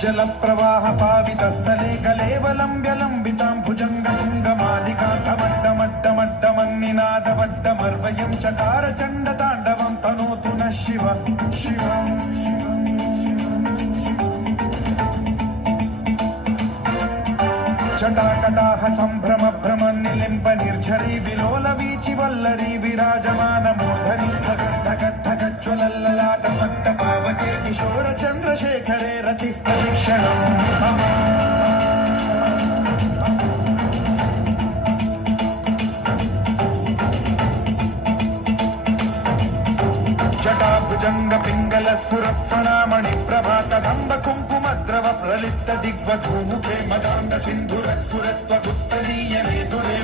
जल प्रवाह पावितस्थले कलेवलम्ब्य लम्बितां भुजङ्गतुङ्गमालिकान्तमड्डमड्डमड्डमन्निनादवड्डमर्वयं चकार चण्डताण्डवं तनोतु नः शिव शिवम् जटाकटाह सम्भ्रम भ्रम निलिम्ब निर्झरी विलोल वीचि वल्लरी विराजमान मूर्धनि धगद्धगद्धगज्ज्वलल्ललाट पट्ट पावके किशोर चन्द्रशेखरे रति प्रदीक्षणम् जटाभुजंग पिंगल सुरत्फणामणि प्रभात दंब कुंकुमद्रव प्रलिप्त दिग्वधूमुखे मदांग सिंधुर सुरत्व गुप्तलीय मेधुरे